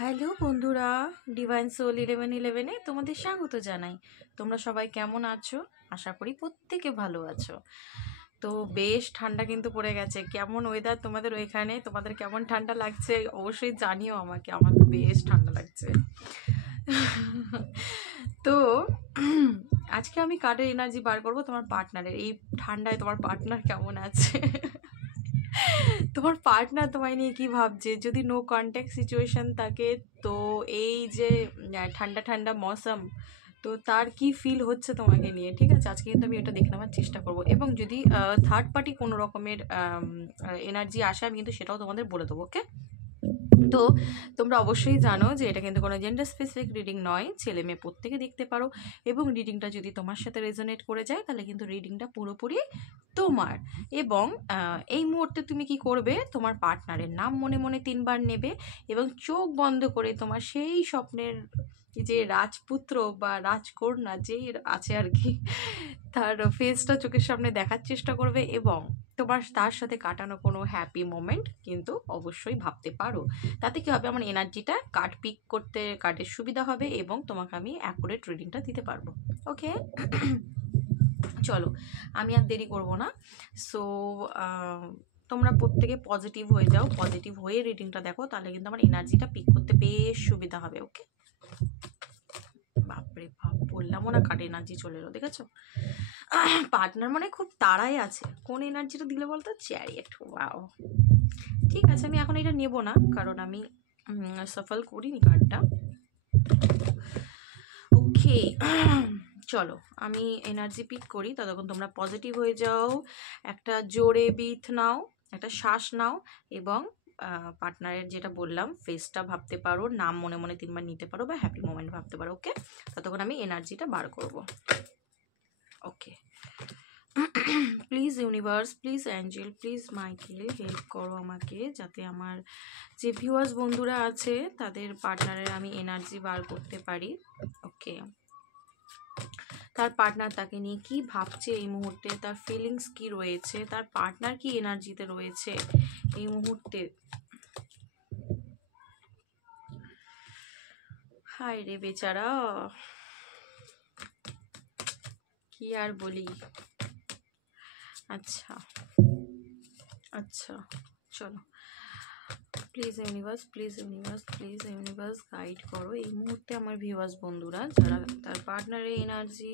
Hello বন্ধুরা, divine soul 1111-এ তোমাদের স্বাগত জানাই। তোমরা সবাই কেমন আছো? আশা করি প্রত্যেকে ভালো আছো। তো বেশ ঠান্ডা কিন্তু পড়ে গেছে। কেমন ওয়েদার তোমাদের ওইখানে? তোমাদের কেমন ঠান্ডা লাগছে অবশ্যই জানিও আমাকে। আমার তো বেশ ঠান্ডা লাগছে। তো আজকে আমি কার্ডের এনার্জি বার করবো তোমার পার্টনারের। এই ঠান্ডায় তোমার পার্টনার কেমন আছে? তোমার পার্টনার তোমায় নিয়ে কি ভাবছে? যদি নো কন্ট্যাক্ট সিচুয়েশন থাকে, তো এই যে ঠান্ডা ঠান্ডা মৌসুম, তো তার কি ফিল হচ্ছে তোমাকে নিয়ে, ঠিক আছে? আজকে কিন্তু আমি এটা দেখে নেওয়ার চেষ্টা করবো, এবং যদি থার্ড পার্টি কোনো রকমের এনার্জি আসে আমি কিন্তু সেটাও তোমাদের বলে দেবো, ওকে? তো তোমরা অবশ্যই জানো যে এটা কিন্তু কোনো জেন্ডার স্পেসিফিক রিডিং নয়, ছেলে মেয়ে প্রত্যেকে দেখতে পারো। এবং রিডিংটা যদি তোমার সাথে রেজোনেট করে যায় তাহলে কিন্তু রিডিংটা পুরোপুরি তোমার। এবং এই মুহূর্তে তুমি কি করবে, তোমার পার্টনারের নাম মনে মনে 3বার নেবে এবং চোখ বন্ধ করে তোমার সেই স্বপ্নের যে রাজপুত্র বা রাজকন্যা যেই আছে আর কি, তার ফেসটা চোখের সামনে দেখার চেষ্টা করবে, এবং তোমার তার সাথে কাটানো কোনো হ্যাপি মোমেন্ট কিন্তু অবশ্যই ভাবতে পারো। তাতে কি হবে, আমার এনার্জিটা কার্ড পিক করতে কার্ডের সুবিধা হবে এবং তোমাকে আমি অ্যাকুরেট রিডিংটা দিতে পারবো, ওকে? চলো, আমি আর দেরি করবো না। সো তোমরা প্রত্যেকে পজিটিভ হয়ে যাও, পজিটিভ হয়ে রিডিংটা দেখো, তাহলে কিন্তু আমার এনার্জিটা পিক করতে বেশ সুবিধা হবে, ওকে? বাপরে বাপ, বললামও না কার্ড এনার্জি চলে এলো, দেখেছো? পার্টনার মানে খুব তাড়াই আছে। কোন এনার্জিটা দিলে বলতো? চ্যারিয়েট। ওয়াও, ঠিক আছে, আমি এখন এটা নেব না কারণ আমি সফল করিনি কার্ডটা। ওকে, চলো আমি এনার্জি পিক করি, ততক্ষণ তোমরা পজিটিভ হয়ে যাও। একটা জোরে ব্রিথ নাও, একটা শ্বাস নাও, এবং পার্টনারের যেটা বললাম ফেসটা ভাবতে পারো, নাম মনে মনে 3বার নিতে পারো, বা হ্যাপি মোমেন্ট ভাবতে পারো, ওকে? ততক্ষণ আমি এনার্জিটা বার করব, okay? Please universe, please angel, please Michael, help করো আমাকে, যাতে আমার যে ভিউয়ার্স বন্ধুরা আছে তাদের পার্টনারের আমি এনার্জি বার করতে পারি, ওকে? তার পার্টনার তাকে নিয়ে কি ভাবছে এই মুহূর্তে, তার ফিলিংস কি রয়েছে, তার পার্টনার কি এনার্জিতে রয়েছে এই মুহূর্তে। হায় রে বেচারা, কি আর বলি। আচ্ছা আচ্ছা, চলো, please universe, please universe, please universe guide করো এই মুহূর্তে আমার ভিউয়ার্স বন্ধুরা, যারা তার পার্টনারের এনার্জি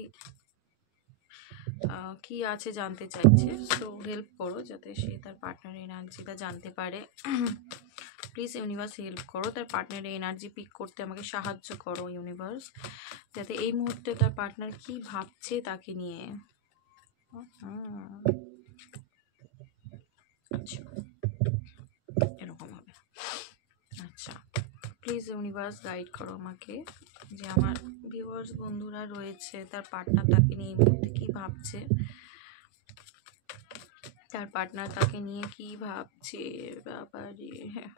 কি আছে জানতে চাইছে। সো হেল্প করো যাতে সে তার পার্টনারের এনার্জিটা জানতে পারে। প্লিজ ইউনিভার্স হেল্প করো, তার পার্টনারের এনার্জি পিক করতে আমাকে সাহায্য করো ইউনিভার্স, যাতে এই মুহূর্তে তার পার্টনার কি ভাবছে তাকে নিয়ে। আচ্ছা, এরকম হবে। আচ্ছা, প্লিজ ইউনিভার্স গাইড করো আমাকে, যে আমার ভিউয়ার্স বন্ধুরা রয়েছে তার পার্টনার তাকে নিয়ে এই মুহূর্তে কি ভাবছে, তার পার্টনার তাকে নিয়ে কি ভাবছে। বাবারে, হ্যাঁ,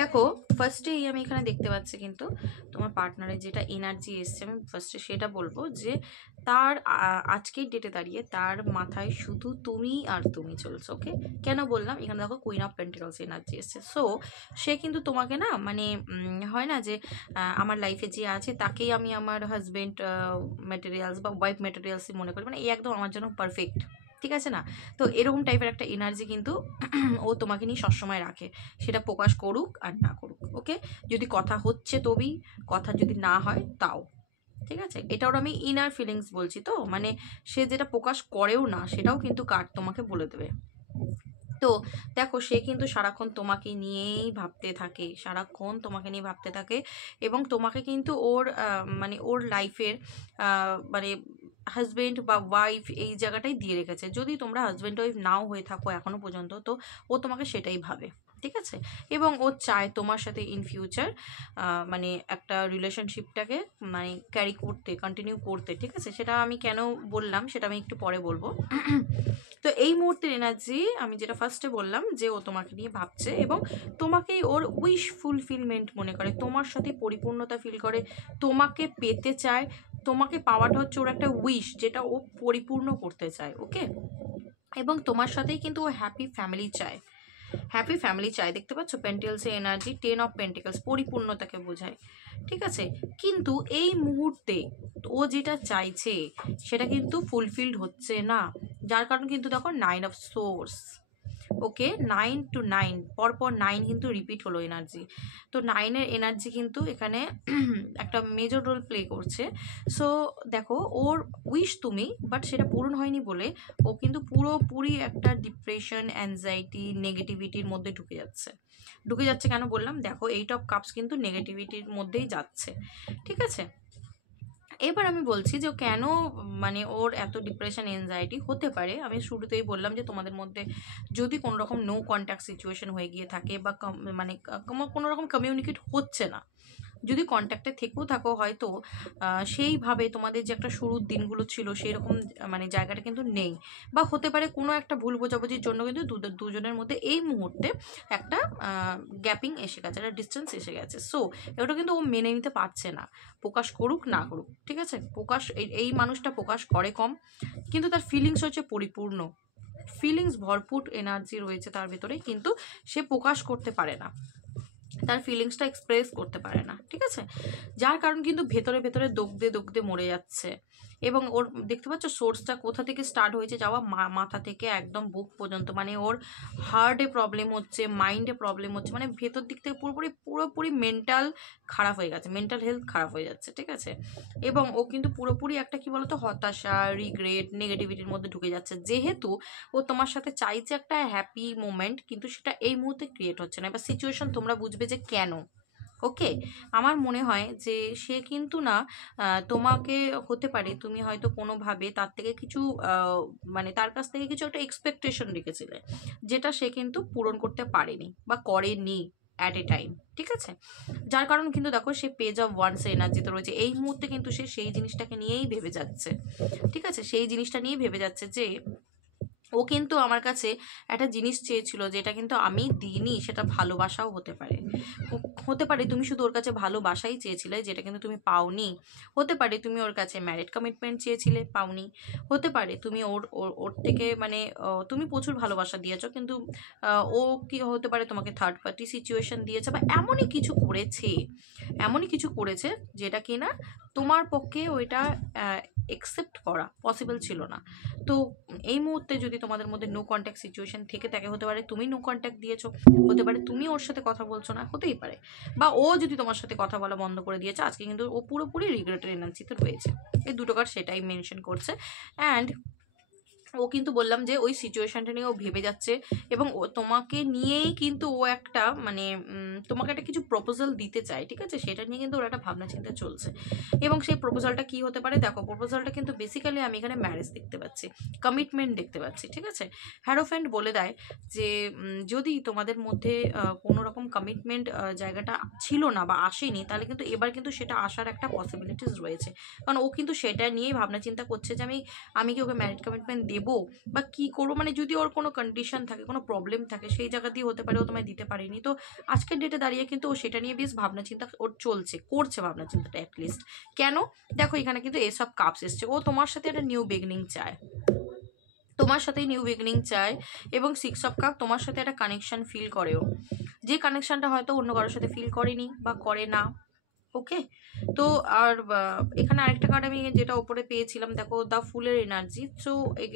দেখো, ফার্স্টেই আমি এখানে দেখতে পাচ্ছি কিন্তু তোমার পার্টনারের যেটা এনার্জি এসছে, আমি ফার্স্টে সেটা বলবো যে তার আজকের ডেটে দাঁড়িয়ে তার মাথায় শুধু তুমি আর তুমি চলছো, ওকে? কেন বললাম, এখানে দেখো কুইন অফ পেন্টিকলস এনার্জি এসছে। সো সে কিন্তু তোমাকে না, মানে হয় না যে আমার লাইফে যে আছে তাকেই আমি আমার হাজবেন্ড ম্যাটেরিয়ালস বা ওয়াইফ ম্যাটেরিয়ালসই মনে করি, মানে এই একদম আমার জন্য পারফেক্ট, ঠিক আছে না? তো এরকম টাইপের একটা এনার্জি কিন্তু ও তোমাকে নিয়ে সবসময় রাখে, সেটা প্রকাশ করুক আর না করুক, ওকে? যদি কথা হচ্ছে তবেই, কথা যদি না হয় তাও, ঠিক আছে? এটা ওর আমি ইনার ফিলিংস বলছি, তো মানে সে যেটা প্রকাশ করেও না সেটাও কিন্তু কার্ড তোমাকে বলে দেবে। তো দেখো, সে কিন্তু সারাক্ষণ তোমাকে নিয়েই ভাবতে থাকে, সারাক্ষণ তোমাকে নিয়ে ভাবতে থাকে, এবং তোমাকে কিন্তু ওর মানে ওর লাইফের মানে হাজবেন্ড বা ওয়াইফ এই জায়গাটাই দিয়ে রেখেছে। যদি তোমরা হাজবেন্ড ওয়াইফ নাও হয়ে থাকো এখনো পর্যন্ত, তো ও তোমাকে সেটাই ভাবে, ঠিক আছে? এবং ও চায় তোমার সাথে ইন ফিউচার মানে একটা রিলেশনশিপটাকে মানে ক্যারি করতে, কন্টিনিউ করতে, ঠিক আছে? সেটা আমি কেন বললাম সেটা আমি একটু পরে বলবো। তো এই মুহূর্তের এনার্জি আমি যেটা ফার্স্টে বললাম, যে ও তোমাকে নিয়ে ভাবছে এবং তোমাকেই ওর উইশ ফুলফিলমেন্ট মনে করে, তোমার সাথে পরিপূর্ণতা ফিল করে, তোমাকে পেতে চায়, তোমাকে পাওয়াটা হচ্ছে ওর একটা উইশ, যেটা ও পরিপূর্ণ করতে চায়। ওকে, এবং তোমার সাথেই কিন্তু ও হ্যাপি ফ্যামিলি চায়, হ্যাপি ফ্যামিলি চায়। দেখতে পাচ্ছ পেন্টিকেলসের এনার্জি, 10 অফ পেন্টিকেলস পরিপূর্ণতাকে বোঝায়। ঠিক আছে, কিন্তু এই মুহূর্তে ও যেটা চাইছে সেটা কিন্তু ফুলফিলড হচ্ছে না, যার কারণ কিন্তু দেখো 9 অফ সোর্স। ওকে, 9 to 9 পরপর 9 কিন্তু রিপিট হলো এনার্জি। তো 9-এর এনার্জি কিন্তু এখানে একটা মেজর রোল প্লে করছে। সো দেখো ওর উইশ তুমি, বাট সেটা পূরণ হয়নি বলে ও কিন্তু পুরোপুরি একটা ডিপ্রেশন, অ্যাংজাইটি, নেগেটিভিটির মধ্যে ঢুকে যাচ্ছে। কেন বললাম, দেখো 8 অফ কাপস কিন্তু নেগেটিভিটির মধ্যেই যাচ্ছে। ঠিক আছে, এবার আমি বলছি যে কেন মানে ওর এত ডিপ্রেশন, এনজাইটি হতে পারে। আমি শুরুতেই বললাম যে তোমাদের মধ্যে যদি কোনো রকম নো কন্ট্যাক্ট সিচুয়েশন হয়ে গিয়ে থাকে, বা মানে কোনো রকম কমিউনিকেট হচ্ছে না, যদি কন্ট্যাক্টে থেকেও থাকো হয়তো সেইভাবে তোমাদের যে একটা শুরুর দিনগুলো ছিল সেই রকম মানে জায়গাটা কিন্তু নেই, বা হতে পারে কোনো একটা ভুল বোঝাবুঝির জন্য কিন্তু দুজনের মধ্যে এই মুহূর্তে একটা গ্যাপিং এসে গেছে, একটা ডিস্টেন্স এসে গেছে। সো এটা কিন্তু ও মেনে নিতে পারছে না, প্রকাশ করুক না করুক। ঠিক আছে, এই মানুষটা প্রকাশ করে কম, কিন্তু তার ফিলিংস হচ্ছে পরিপূর্ণ, ফিলিংস ভরপুর এনার্জি রয়েছে তার ভেতরে, কিন্তু সে প্রকাশ করতে পারে না, তার ফিলিংসটা এক্সপ্রেস করতে পারে না। ঠিক আছে, যার কারণ কিন্তু ভেতরে ভেতরে দগদে দগদে মরে যাচ্ছে। এবং ওর দেখতে পাচ্ছ সোর্সটা কোথা থেকে স্টার্ট হয়েছে যাওয়া, মাথা থেকে একদম বুক পর্যন্ত, মানে ওর হার্টে প্রবলেম হচ্ছে, মাইন্ডে প্রবলেম হচ্ছে, মানে ভেতর দিক থেকে পুরোপুরি মেন্টাল খারাপ হয়ে গেছে, মেন্টাল হেলথ খারাপ হয়ে যাচ্ছে। ঠিক আছে, এবং ও কিন্তু পুরোপুরি একটা কি বলতো হতাশা, রিগ্রেট, নেগেটিভিটির মধ্যে ঢুকে যাচ্ছে, যেহেতু ও তোমার সাথে চাইছে একটা হ্যাপি মোমেন্ট, কিন্তু সেটা এই মুহূর্তে ক্রিয়েট হচ্ছে না। এবার সিচুয়েশন তোমরা বুঝবে যে কেন। ওকে, আমার মনে হয় যে সে কিন্তু না তোমাকে, হতে পারে তুমি হয়তো কোনোভাবে তার থেকে কিছু মানে তার কাছ থেকে কিছু একটা এক্সপেকটেশন রেখেছিলে, যেটা সে কিন্তু পূরণ করতে পারেনি বা করেনি অ্যাট এ টাইম। ঠিক আছে, যার কারণ কিন্তু দেখো সে পেজ অফ ওয়ান্স এনার্জিতে রয়েছে, এই মুহূর্তে কিন্তু সে সেই জিনিসটাকে নিয়েই ভেবে যাচ্ছে। ঠিক আছে, সেই জিনিসটা নিয়েই ভেবে যাচ্ছে যে ও কিন্তু আমার কাছে একটা জিনিস চেয়েছিল, যেটা কিন্তু আমি দিইনি, সেটা ভালোবাসাও হতে পারে তুমি শুধু ওর কাছে ভালোবাসাই চেয়েছিলে, যেটা কিন্তু তুমি পাওনি। হতে পারে তুমি ওর কাছে ম্যারিড কমিটমেন্ট চেয়েছিলে, পাওনি। হতে পারে তুমি ওর ওর ওর থেকে মানে তুমি প্রচুর ভালোবাসা দিয়েছো, কিন্তু ও কি হতে পারে তোমাকে থার্ড পার্টি সিচুয়েশন দিয়েছে, বা এমনই কিছু করেছে যেটা কিনা তোমার পক্ষে ওইটা একসেপ্ট করা পসিবল ছিল না। তো এই মুহূর্তে যদি তোমাদের মধ্যে নো কন্ট্যাক্ট সিচুয়েশন থেকে থাকে, হতে পারে তুমি নো কন্ট্যাক্ট দিয়েছো, হতে পারে তুমি ওর সাথে কথা বলছো না, হতেই পারে, বা ও যদি তোমার সাথে কথা বলা বন্ধ করে দিয়েছে, আজকে কিন্তু ও পুরোপুরি রিগ্রেটের এনার্জিতে রয়েছে। এই দুটো কার্ড সেটাই মেনশন করছে। অ্যান্ড ও কিন্তু বললাম যে ওই সিচুয়েশনটা নিয়ে ও ভেবে যাচ্ছে, এবং ও তোমাকে নিয়েই কিন্তু ও একটা মানে তোমাকে একটা কিছু প্রপোজাল দিতে চায়। ঠিক আছে, সেটা নিয়ে কিন্তু ওর একটা ভাবনা চিন্তা চলছে। এবং সেই প্রপোজালটা কি হতে পারে, দেখো প্রপোজালটা কিন্তু বেসিক্যালি আমি এখানে ম্যারেজ দেখতে পাচ্ছি, কমিটমেন্ট দেখতে পাচ্ছি। ঠিক আছে, হ্যারোফ্যান্ট বলে দেয় যে যদি তোমাদের মধ্যে কোনো রকম কমিটমেন্ট জায়গাটা ছিল না বা আসেনি, তাহলে কিন্তু এবার কিন্তু সেটা আসার একটা পসিবিলিটিস রয়েছে। কারণ ও কিন্তু সেটা নিয়েই ভাবনা চিন্তা করছে যে আমি কি ওকে ম্যারিড কমিটমেন্ট দেবো বা কি করবো, মানে যদি ওর কোনো কন্ডিশন থাকে, কোনো প্রবলেম থাকে, সেই জায়গা দিয়ে হতে পারে ও তোমায় দিতে পারেনি। তো আজকের ডেটে দাঁড়িয়ে কিন্তু ও সেটা নিয়ে বেশ ভাবনা চিন্তা ওর করছে ভাবনা চিন্তাটা অ্যাটলিস্ট। কেন, দেখো এখানে কিন্তু এসব কাপস এসছে, ও তোমার সাথে একটা নিউ বিগিনিং চায়, তোমার সাথেই নিউ বিগিনিং চায়। এবং 6 অফ কাপ তোমার সাথে একটা কানেকশন ফিল করেও, যে কানেকশনটা হয়তো অন্য কারোর সাথে ফিল করেনি বা করে না। ওকে, তো আর এখানে আরেকটা কার্ড আমি যেটা ওপরে পেয়েছিলাম, দেখো দ্য ফুলের এনার্জি। তো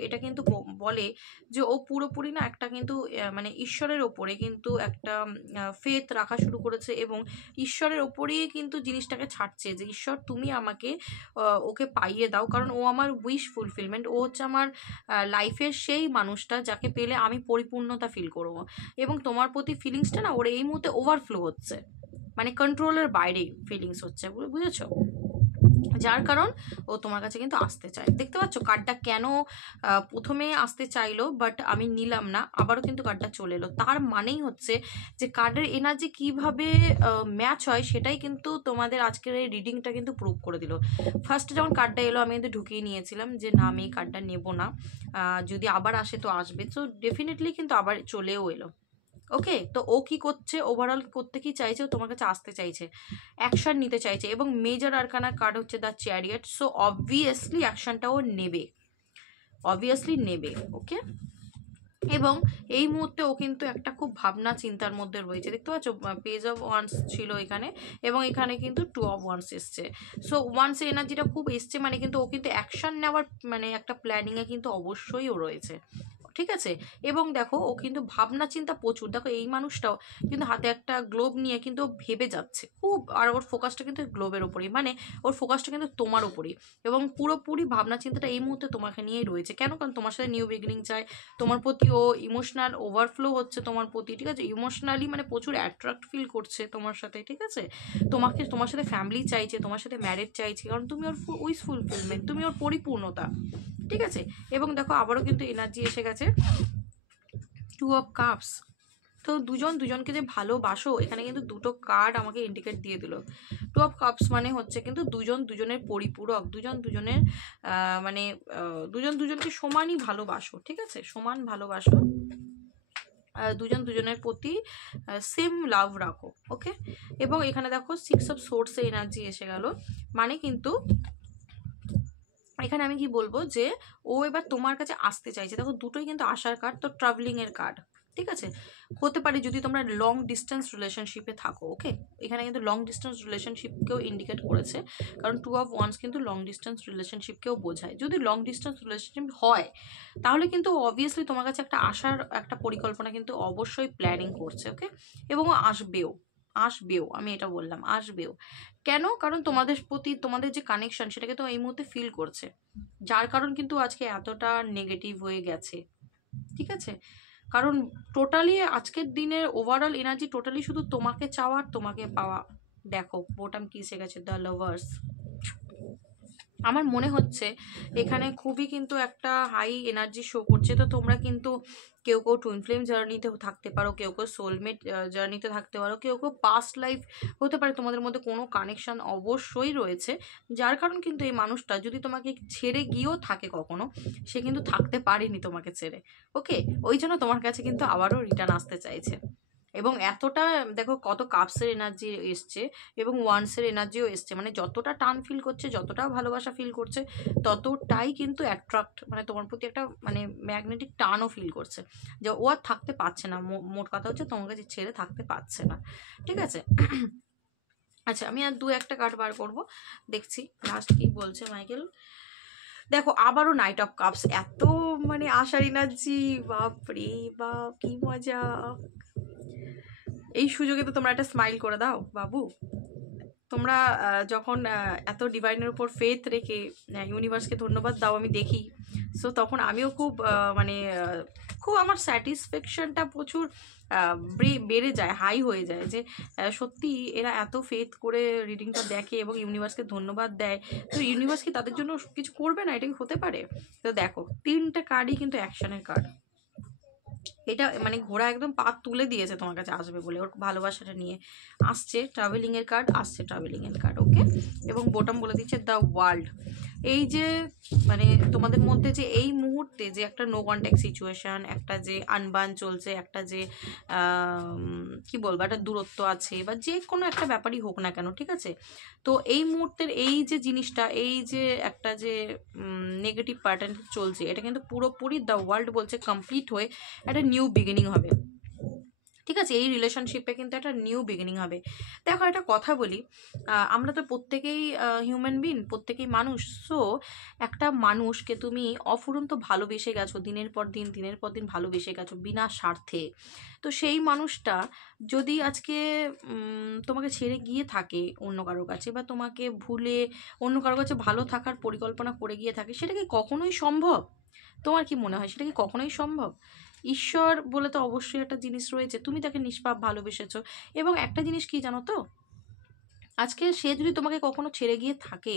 এটা কিন্তু বলে যে ও পুরোপুরি না একটা কিন্তু মানে ঈশ্বরের ওপরে কিন্তু একটা ফেথ রাখা শুরু করেছে, এবং ঈশ্বরের ওপরেই কিন্তু জিনিসটাকে ছাড়ছে যে ঈশ্বর তুমি আমাকে ওকে পাইয়ে দাও, কারণ ও আমার উইশ ফুলফিলমেন্ট, ও হচ্ছে আমার লাইফের সেই মানুষটা যাকে পেলে আমি পরিপূর্ণতা ফিল করবো। এবং তোমার প্রতি ফিলিংসটা না ওর এই মুহূর্তে ওভারফ্লো হচ্ছে, মানে কন্ট্রোলের বাইরে ফিলিংস হচ্ছে, বুঝেছো? যার কারণ ও তোমার কাছে কিন্তু আসতে চায়। দেখতে পাচ্ছ কার্ডটা কেন প্রথমে আসতে চাইলো, বাট আমি নিলাম না, আবারও কিন্তু কার্ডটা চলে এলো। তার মানেই হচ্ছে যে কার্ডের এনার্জি কিভাবে ম্যাচ হয়, সেটাই কিন্তু তোমাদের আজকের এই রিডিংটা কিন্তু প্রুভ করে দিল। ফার্স্টে যখন কার্ডটা এলো আমি কিন্তু ঢুকিয়ে নিয়েছিলাম যে না, আমি এই কার্ডটা নেবো না, যদি আবার আসে তো আসবে। তো ডেফিনেটলি কিন্তু আবার চলেও এলো। ওকে, তো ও কি করছে, ওভারঅল করতে কি চাইছে, ও তোমার কাছে আসতে চাইছে, অ্যাকশন নিতে চাইছে, এবং মেজর আরকানার কার্ড হচ্ছে দ্য চ্যারিয়ট। সো অবভিয়াসলি অ্যাকশনটা ও নেবে, অবভিয়াসলি নেবে। ওকে, এবং এই মুহূর্তে ও কিন্তু একটা খুব ভাবনা চিন্তার মধ্যে রয়েছে। দেখতে পাচ্ছ পেজ অফ ওয়ান্স ছিল এখানে, এবং এখানে কিন্তু টু অফ ওয়ান্স এসছে। সো ওয়ান্সের এনার্জিটা খুব এসছে, মানে কিন্তু ও কিন্তু অ্যাকশন নেওয়ার মানে একটা প্ল্যানিংয়ে কিন্তু অবশ্যই ও রয়েছে, ঠিক আছে। এবং দেখো ও কিন্তু ভাবনা চিন্তা প্রচুর, দেখো এই মানুষটাও কিন্তু হাতে একটা গ্লোব নিয়ে কিন্তু ও ভেবে যাচ্ছে খুব, আর ওর ফোকাসটা কিন্তু গ্লোবের ওপরেই, মানে ওর ফোকাসটা কিন্তু তোমার ওপরেই, এবং পুরোপুরি ভাবনা চিন্তাটা এই মুহূর্তে তোমাকে নিয়েই রয়েছে। কেন? কারণ তোমার সাথে নিউ বিগিনিং চায়, তোমার প্রতি ও ইমোশনাল ওভারফ্লো হচ্ছে তোমার প্রতি, ঠিক আছে, ইমোশনালি মানে প্রচুর অ্যাট্রাক্ট ফিল করছে তোমার সাথে, ঠিক আছে। তোমার সাথে ফ্যামিলি চাইছে, তোমার সাথে ম্যারেজ চাইছে, কারণ তুমি ওর উইশ ফুলফিলমেন্ট, তুমি ওর পরিপূর্ণতা, ঠিক আছে। এবং দেখো আবারও কিন্তু এনার্জি এসে গেছে টু অফ কাপস। তো দুজন দুজনকে যে ভালোবাসো, এখানে কিন্তু দুটো কার্ড আমাকে ইন্ডিকেট দিয়ে দিল। টু অফ কাপস মানে হচ্ছে কিন্তু দুজন দুজনের পরিপূরক, দুজন দুজনের মানে দুজন দুজনকে সমানই ভালোবাসো, ঠিক আছে, সমান ভালোবাসো, দুজন দুজনের প্রতি সেম লাভ রাখো। ওকে, এবং এখানে দেখো সিক্স অফ সোর্সে এনার্জি এসে গেল, মানে কিন্তু এখানে আমি কি বলবো যে ও এবার তোমার কাছে আসতে চাইছে। দেখো দুটোই কিন্তু আসার কার্ড, তো ট্রাভেলিং এর কার্ড, ঠিক আছে। হতে পারে যদি তোমরা লং ডিস্টেন্স রিলেশনশিপে থাকো। ওকে, এখানে কিন্তু লং ডিস্টেন্স রিলেশনশিপকেও ইন্ডিকেট করেছে, কারণ টু অফ ওয়ান্স কিন্তু লং ডিস্টেন্স রিলেশনশিপকেও বোঝায়। যদি লং ডিস্টেন্স রিলেশনশিপ হয় তাহলে কিন্তু অবভিয়াসলি তোমার কাছে একটা আসার একটা পরিকল্পনা কিন্তু অবশ্যই প্ল্যানিং করছে। ওকে, এবং ও আসবেও, আসবেও, আমি এটা বললাম আসবেও। কেন? কারণ তোমাদের প্রতি তোমাদের যে কানেকশন সেটাকে তো এই মুহূর্তে ফিল করছে, যার কারণ কিন্তু আজকে এতটা নেগেটিভ হয়ে গেছে, ঠিক আছে। কারণ টোটালি আজকের দিনের ওভারঅল এনার্জি টোটালি শুধু তোমাকে চাওয়ার, তোমাকে পাওয়া। দেখো বোটাম কি এসে গেছে, দ্য লাভার্স। আমার মনে হচ্ছে এখানে খুবই কিন্তু একটা হাই এনার্জি শো করছে। তো তোমরা কিন্তু কেউ কেউ টুইন ফ্লেম জার্নিতে থাকতে পারো, কেউ কেউ সোলমেট জার্নিতে থাকতে পারো, কেউ কেউ পাস্ট লাইফ হতে পারে, তোমাদের মধ্যে কোনো কানেকশন অবশ্যই রয়েছে, যার কারণ কিন্তু এই মানুষটা যদি তোমাকে ছেড়ে গিয়েও থাকে কখনো, সে কিন্তু থাকতে পারেনি তোমাকে ছেড়ে। ওকে, ওই জন্য তোমার কাছে কিন্তু আবারও রিটার্ন আসতে চাইছে। এবং এতটা দেখো কত কাপসের এনার্জি এসছে, এবং ওয়ান্সের এনার্জিও এসছে, মানে যতটা টান ফিল করছে, যতটা ভালোবাসা ফিল করছে, ততটাই কিন্তু অ্যাট্রাক্ট, মানে তোমার প্রতি একটা মানে ম্যাগনেটিক টানও ফিল করছে, যে ও আর থাকতে পারছে না। মোট কথা হচ্ছে তোমার কাছে ছেড়ে থাকতে পারছে না, ঠিক আছে। আচ্ছা, আমি আর দু একটা কার্ড বার করবো, দেখছি লাস্ট কি বলছে মাইকেল। দেখো আবারও নাইট অফ কাপস, এত মানে আশার এনার্জি, বাপরে বাপ কি মজা। এই সুযোগে তো তোমরা একটা স্মাইল করে দাও বাবু। তোমরা যখন এত ডিভাইনের উপর ফেথ রেখে ইউনিভার্সকে ধন্যবাদ দাও, আমি দেখি। সো তখন আমিও খুব মানে খুব আমার স্যাটিসফ্যাকশনটা প্রচুর বেড়ে যায়, হাই হয়ে যায়, যে সত্যি এরা এত ফেথ করে রিডিংটা দেখে এবং ইউনিভার্সকে ধন্যবাদ দেয়। তো ইউনিভার্স কি তাদের জন্য কিছু করবে না? এটা কি হতে পারে? তো দেখো তিনটা কার্ডই কিন্তু অ্যাকশনের কার্ড। এটা মানে ঘোড়া একদম পা তুলে দিয়েছে তোমার কাছে আসবে বলে, ওর ভালোবাসাটা নিয়ে আসছে। ট্রাভেলিং এর কার্ড আসছে, ট্রাভেলিং এর কার্ড। ওকে, এবং বোটাম বলে দিচ্ছে দ্য ওয়ার্ল্ড। এই যে মানে তোমাদের মধ্যে যে এই মুহূর্তে যে একটা নো কন্ট্যাক্ট সিচুয়েশন, একটা যে আনবান চলছে, একটা যে কি বলবো একটা দূরত্ব আছে, বা যে কোনো একটা ব্যাপারই হোক না কেন, ঠিক আছে। তো এই মুহূর্তের এই যে জিনিসটা, এই যে একটা যে নেগেটিভ প্যাটার্ন চলছে, এটা কিন্তু পুরোপুরি দ্য ওয়ার্ল্ড বলছে কমপ্লিট হয়ে একটা নিউ বিগিনিং হবে, ঠিক আছে। এই রিলেশনশিপে কিন্তু একটা নিউ বিগিনিং হবে। দেখো একটা কথা বলি, আমরা তো প্রত্যেকেই হিউম্যান বিং, প্রত্যেকেই মানুষ। সো একটা মানুষকে তুমি অফুরন্ত ভালোবেসে গেছো, দিনের পর দিন দিনের পর দিন ভালোবেসে গেছো বিনা স্বার্থে। তো সেই মানুষটা যদি আজকে তোমাকে ছেড়ে গিয়ে থাকে অন্য কারোর কাছে, বা তোমাকে ভুলে অন্য কারোর কাছে ভালো থাকার পরিকল্পনা করে গিয়ে থাকে, সেটা কি কখনোই সম্ভব? তোমার কি মনে হয় সেটা কি কখনোই সম্ভব? ঈশ্বর বলে তো অবশ্যই একটা জিনিস রয়েছে, তুমি তাকে নিষ্পাপ ভালোবেসেছো। এবং একটা জিনিস কি জানো তো, আজকে সে যদি তোমাকে কখনো ছেড়ে গিয়ে থাকে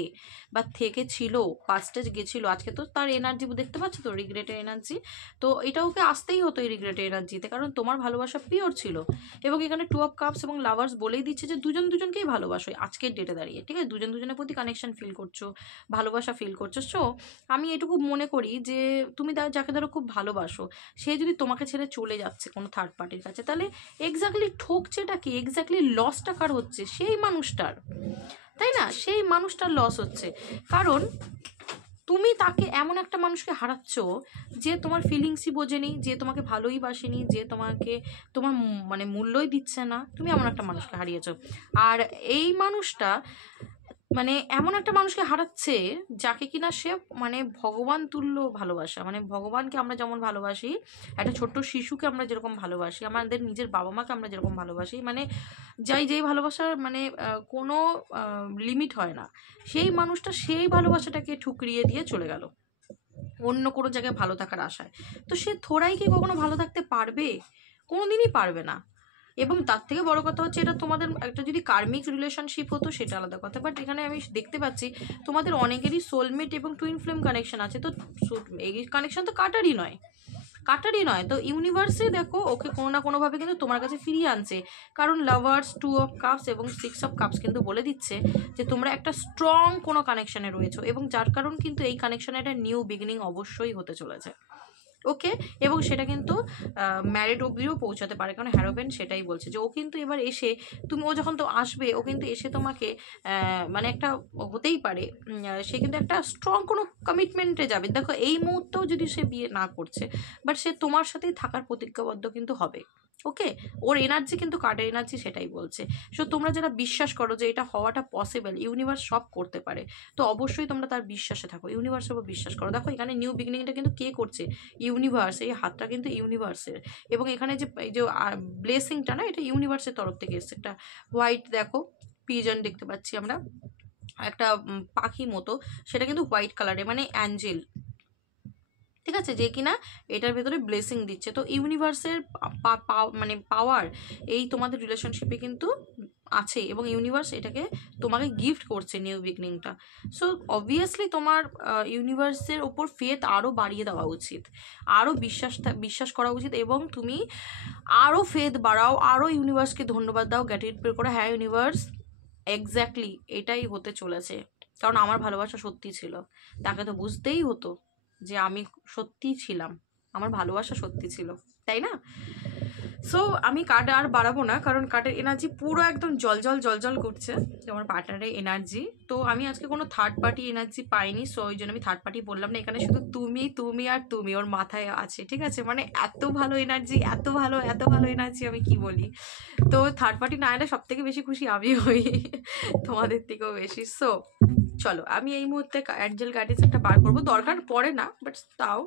বা থেকে ছিল, পাস্টে গেছিল, আজকে তো তার এনার্জি দেখতে পাচ্ছ তো, রিগ্রেটের এনার্জি। তো এটা ওকে আসতেই হতো এই রিগ্রেটের এনার্জিতে, কারণ তোমার ভালোবাসা পিওর ছিল। এবং এখানে 2 অফ কাপস এবং লাভার্স বলেই দিচ্ছে যে দুজন দুজনকেই ভালোবাসো আজকের ডেটে দাঁড়িয়ে, ঠিক আছে? দুজন দুজনের প্রতি কানেকশন ফিল করছো, ভালোবাসা ফিল করছো। সো আমি এটুকু মনে করি যে তুমি যাকে ধরো খুব ভালোবাসো, সে যদি তোমাকে ছেড়ে চলে যাচ্ছে কোনো থার্ড পার্টির কাছে, তাহলে এক্স্যাক্টলি ঠকছেটা কি, এক্স্যাক্টলি লসটা কার হচ্ছে? সেই মানুষটার, তাই না? সেই মানুষটার লস হচ্ছে। কারণ তুমি তাকে, এমন একটা মানুষকে হারাচ্ছ যে তোমার ফিলিংসই বোঝেনি, যে তোমাকে ভালোই বাসেনি, যে তোমাকে তোমার মানে মূল্যই দিচ্ছে না। তুমি এমন একটা মানুষকে হারিয়েছো। আর এই মানুষটা মানে এমন একটা মানুষকে হারাচ্ছে যাকে কিনা সে মানে ভগবান তুল্য ভালোবাসা, মানে ভগবানকে আমরা যেমন ভালোবাসি, একটা ছোট্ট শিশুকে আমরা যেরকম ভালোবাসি, আমাদের নিজের বাবা মাকে আমরা যেরকম ভালোবাসি, মানে যেই ভালোবাসার মানে কোনো লিমিট হয় না, সেই মানুষটা সেই ভালোবাসাটাকে ঠুকরিয়ে দিয়ে চলে গেল অন্য কোনো জায়গায় ভালো থাকার আশায়। তো সে থোড়াই কি কখনো ভালো থাকতে পারবে? কোনোদিনই পারবে না। এবং তার থেকে বড় কথা হচ্ছে, এটা তোমাদের একটা যদি কার্মিক রিলেশনশিপ হতো সেটা আলাদা কথা, বাট এখানে আমি দেখতে পাচ্ছি তোমাদের অনেকেরই সোলমেট এবং টুইন ফ্লেম কানেকশন আছে। তো এই কানেকশন তো কাটারই নয়। তো ইউনিভার্সে দেখো ওকে কোনো না কোনোভাবে কিন্তু তোমার কাছে ফিরিয়ে আনছে, কারণ লাভার্স, 2 অফ কাপস এবং 6 অফ কাপস কিন্তু বলে দিচ্ছে যে তোমরা একটা স্ট্রং কোনো কানেকশনে রয়েছো, এবং যার কারণ কিন্তু এই কানেকশনে একটা নিউ বিগিনিং অবশ্যই হতে চলেছে। ওকে, এবং সেটা কিন্তু ম্যারিড অবধিও পৌঁছাতে পারে, কারণ হ্যারোভেন সেটাই বলছে যে ও কিন্তু এবার এসে, ও যখন তো আসবে, ও কিন্তু এসে তোমাকে মানে একটা হতেই পারে, সে কিন্তু একটা স্ট্রং কোনো কমিটমেন্টে যাবে। দেখো এই মুহূর্তেও যদি সে বিয়ে না করছে, বাট সে তোমার সাথেই থাকার প্রতিজ্ঞাবদ্ধ কিন্তু হবে। ওকে, ওর এনার্জি কিন্তু কার্ডের এনার্জি সেটাই বলছে। সো তোমরা যারা বিশ্বাস করো যে এটা হওয়াটা পসিবল, ইউনিভার্স সব করতে পারে, তো অবশ্যই তোমরা তার বিশ্বাসে থাকো, ইউনিভার্সের উপর বিশ্বাস করো। দেখো এখানে নিউ বিগিনিংটা কিন্তু কে করছে? ইউনিভার্স। এই হাতটা কিন্তু ইউনিভার্সের, এবং এখানে যে এই যে ব্লেসিংটা না, এটা ইউনিভার্সের তরফ থেকে এসছে। একটা হোয়াইট দেখো পিজন দেখতে পাচ্ছি আমরা, একটা পাখি মতো, সেটা কিন্তু হোয়াইট কালারে, মানে অ্যাঞ্জেল, ঠিক আছে, যে কিনা এটার ভেতরে ব্লেসিং দিচ্ছে। তো ইউনিভার্সের মানে পাওয়ার এই তোমাদের রিলেশনশিপে কিন্তু আছে, এবং ইউনিভার্স এটাকে তোমাকে গিফট করছে নিউ বিগনিংটা। সো অবভিয়াসলি তোমার ইউনিভার্সের ওপর ফেথ আরও বাড়িয়ে দেওয়া উচিত, আরও বিশ্বাস করা উচিত, এবং তুমি আরও ফেথ বাড়াও, আরও ইউনিভার্সকে ধন্যবাদ দাও, গ্র্যাটিটিউড করে, হ্যাঁ ইউনিভার্স এক্স্যাক্টলি এটাই হতে চলেছে, কারণ আমার ভালোবাসা সত্যি ছিল। তাকে তো বুঝতেই হতো যে আমি সত্যিই ছিলাম, আমার ভালোবাসা সত্যি ছিল, তাই না? সো আমি কার্ড আর বাড়াবো না, কারণ কার্ডের এনার্জি পুরো একদম জল করছে তোমার পার্টনারের এনার্জি। তো আমি আজকে কোনো থার্ড পার্টি এনার্জি পাইনি, সো ওই জন্য আমি থার্ড পার্টি বললাম না। এখানে শুধু তুমি আর তুমি ওর মাথায় আছে, ঠিক আছে? মানে এত ভালো এনার্জি, এত ভালো এনার্জি, আমি কি বলি। তো থার্ড পার্টি না এলে সব থেকে বেশি খুশি আমি হই তোমাদের থেকেও বেশি। সো চলো আমি এই মুহূর্তে অ্যাঞ্জেল গাইডেন্স একটা বার করবো, দরকার পড়ে না, বাট তাও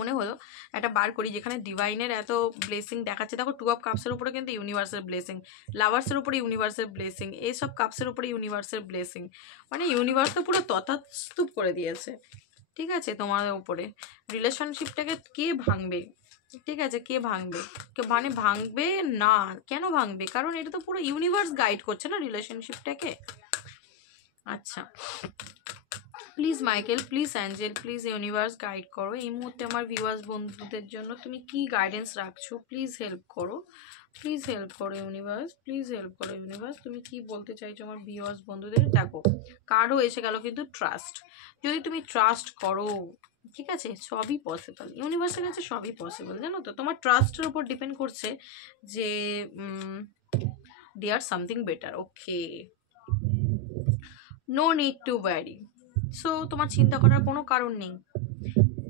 মনে হলো একটা বার করি, যেখানে ডিভাইনের এত ব্লেসিং দেখাচ্ছে। দেখো 2 অফ কাপসের উপরে কিন্তু ইউনিভার্সের ব্লেসিং, লাভার্সের উপরে ইউনিভার্সের ব্লেসিং, এইসব কাপসের উপরে ইউনিভার্সের ব্লেসিং, মানে ইউনিভার্স তো পুরো তথাস্তূপ করে দিয়েছে, ঠিক আছে, তোমাদের উপরে। রিলেশনশিপটাকে কে ভাঙবে, ঠিক আছে, কে ভাঙবে? মানে ভাঙবে না, কেন ভাঙবে? কারণ এটা তো পুরো ইউনিভার্স গাইড করছে না রিলেশনশিপটাকে। আচ্ছা, please Michael, please angel, please universe guide করো এই মুহূর্তে আমার ভিউয়ার্স বন্ধুদের জন্য তুমি কি গাইডেন্স রাখছো, প্লিজ হেল্প করো, প্লিজ হেল্প করো ইউনিভার্স, প্লিজ হেল্প করো ইউনিভার্স, তুমি কি বলতে চাইছো আমার ভিউয়ার্স বন্ধুদের? দেখো কার্ডও এসে গেল কিন্তু ট্রাস্ট। যদি তুমি ট্রাস্ট করো, ঠিক আছে, সবই পসিবল, ইউনিভার্সের কাছে সবই পসিবল, জানো তো। তোমার ট্রাস্টের উপর ডিপেন্ড করছে যে there something better. Okay, no need to worry. So তোমার চিন্তা করার কোনো কারণ নেই,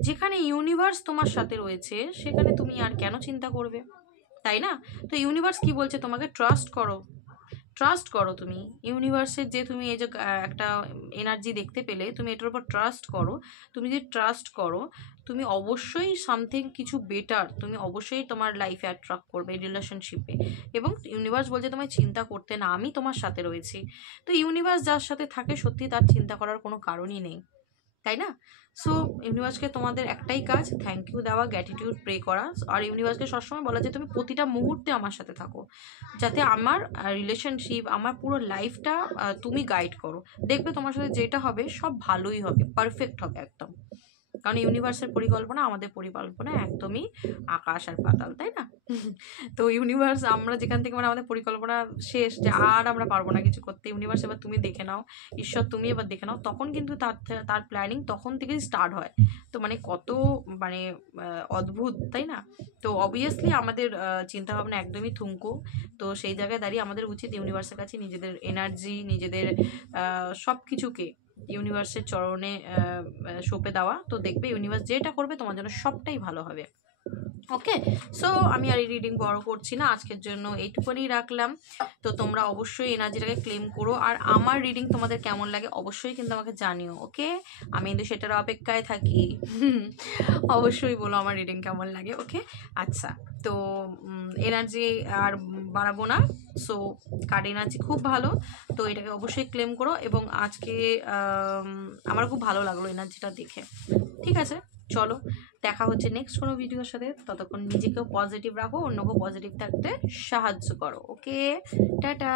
যেখানে ইউনিভার্স তোমার সাথে রয়েছে সেখানে তুমি আর কেন চিন্তা করবে, তাই না? তো ইউনিভার্স কি বলছে তোমাকে? ট্রাস্ট করো, ট্রাস্ট করো তুমি ইউনিভার্সের, যে তুমি এই যে একটা এনার্জি দেখতে পেলে, তুমি এটার উপর ট্রাস্ট করো। তুমি যদি ট্রাস্ট করো, তুমি অবশ্যই সামথিং কিছু বেটার তুমি অবশ্যই তোমার লাইফে অ্যাট্রাক্ট করবে রিলেশনশিপে। এবং ইউনিভার্স বলছে তোমায় চিন্তা করতে না, আমি তোমার সাথে রয়েছি। তো ইউনিভার্স যার সাথে থাকে সত্যি তার চিন্তা করার কোনো কারণই নেই, তাই না? সো ইউনিভার্সকে তোমাদের একটাই কাজ, থ্যাংক ইউ দেওয়া, গ্র্যাটিটিউড প্রে করা, আর ইউনিভার্সকে সবসময় বলা যে তুমি প্রতিটা মুহূর্তে আমার সাথে থাকো, যাতে আমার রিলেশনশিপ, আমার পুরো লাইফটা তুমি গাইড করো। দেখবে তোমার সাথে যেটা হবে সব ভালোই হবে, পারফেক্ট হবে একদম। কারণ ইউনিভার্সের পরিকল্পনা আমাদের পরিকল্পনা একদমই আকাশ আর পাতাল, তাই না? তো ইউনিভার্স, আমরা যেখান থেকে মানে আমাদের পরিকল্পনা শেষ, যে আর আমরা পারবো না কিছু করতে, ইউনিভার্স এবার তুমি দেখে নাও, ঈশ্বর তুমি এবার দেখে নাও, তখন কিন্তু তার প্ল্যানিং তখন থেকেই স্টার্ট হয়। তো মানে কত মানে অদ্ভুত, তাই না? তো অবভিয়াসলি আমাদের চিন্তাভাবনা একদমই থুমকো। তো সেই জায়গায় দাঁড়িয়ে আমাদের উচিত ইউনিভার্সের কাছে নিজেদের এনার্জি, নিজেদের সব কিছুকে ইউনিভার্সের চরণে সঁপে দেওয়া। তো দেখবে ইউনিভার্স যেটা করবে তোমার জন্য সবটাই ভালো হবে। ওকে, সো আমি আর এই রিডিং বড় করছি না, আজকের জন্য এইটুকুনি রাখলাম। তো তোমরা অবশ্যই এনার্জিটাকে ক্লেম করো, আর আমার রিডিং তোমাদের কেমন লাগে অবশ্যই কিন্তু আমাকে জানিও। ওকে, আমি কিন্তু সেটার অপেক্ষায় থাকি। অবশ্যই বলো আমার রিডিং কেমন লাগে। ওকে, আচ্ছা, তো এনার্জি আর বাড়াবো না। সো কার্ড এনার্জি খুব ভালো, তো এটাকে অবশ্যই ক্লেম করো। এবং আজকে আমার খুব ভালো লাগলো এনার্জিটা দেখে। ঠিক আছে, চলো দেখা হচ্ছে নেক্সট কোনো ভিডিওর সাথে। ততক্ষণ নিজেকেও পজিটিভ রাখো, অন্যকেও পজিটিভ থাকতে সাহায্য করো। ওকে, টাটা।